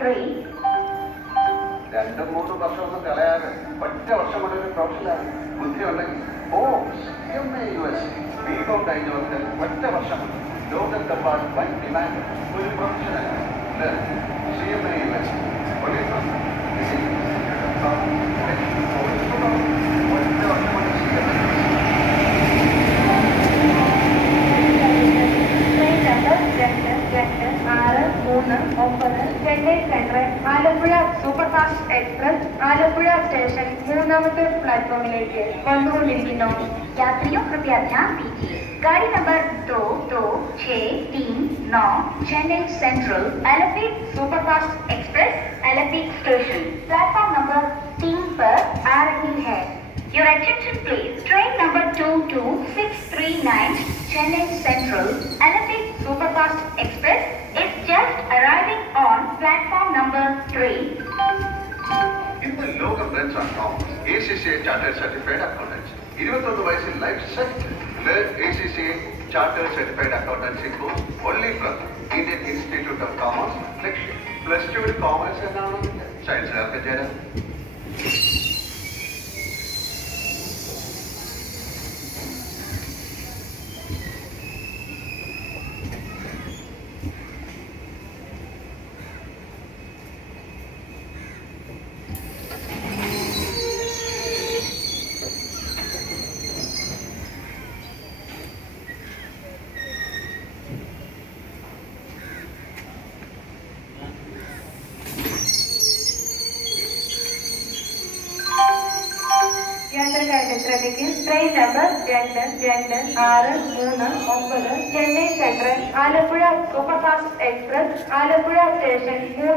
3. രണ്ടും മൂന്നും വർഷമൊന്നും കളയാതെ ഒറ്റ വർഷം കൊണ്ട് ഒരു പ്രൊഫഷനാണ്. ബുദ്ധിയുണ്ടെങ്കിൽ US ബികോം കഴിഞ്ഞവർക്ക് ഒറ്റ വർഷം കൊണ്ട് ലോകത്തെമ്പാട് വൻ ഡിമാൻഡ് ഒരു പ്രൊഫഷനാണ്. CMA US ഒറ്റ വർഷം കൊണ്ട് Chennai central Alappuzha superfast express Alappuzha station 3ാമത്തെ പ്ലാറ്റ്ഫോമിലേക്ക് വന്നുകൊണ്ടിരിക്കുന്നു. यात्रियों कृपया ध्यान दीजिए, गाड़ी number 2263 Chennai central Alleppey superfast express Alleppey station platform number 3 पर आ रही है. Your attention please. Train number 22639 Chennai Central LFE Superfast Express is just arriving on platform number 3. ഇന്ന് ലോകം ACCA ചാർട്ടേഡ് സർട്ടിഫൈഡ് അക്കൗണ്ടൻസി 21 വയസ്സിൽ life set. ACCA chartered certified accountancy course only from Indian Institute of Commerce, ലക്ഷ്യം. +2 commerce എന്നാണ് സയൻസുകാർക്ക് ചേരാൻ. യാത്രക്കാരുടെ ശ്രദ്ധയ്ക്ക് train number 2263 Chennai central Alappuzha superfast express Alappuzha station 3